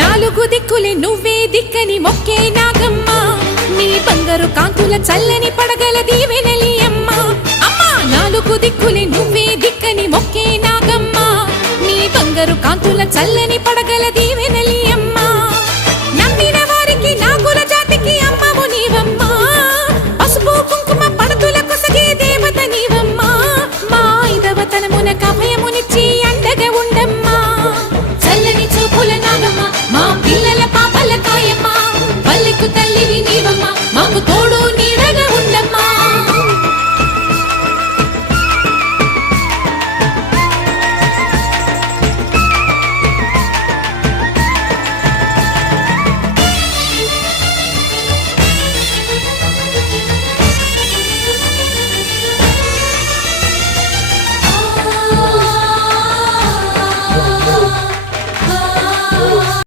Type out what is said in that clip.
నాలుగు దిక్కులే నువ్వే దిక్కని మొక్కే నాగమ్మ నీ బంగారు కాంతుల చల్లని పడగల దీవెనలి అమ్మ అమ్మా నాలుగు దిక్కులే నువ్వే దిక్కని మొక్కే నాగమ్మ నీ బంగారు కాంతుల చల్లని పడగల దీవె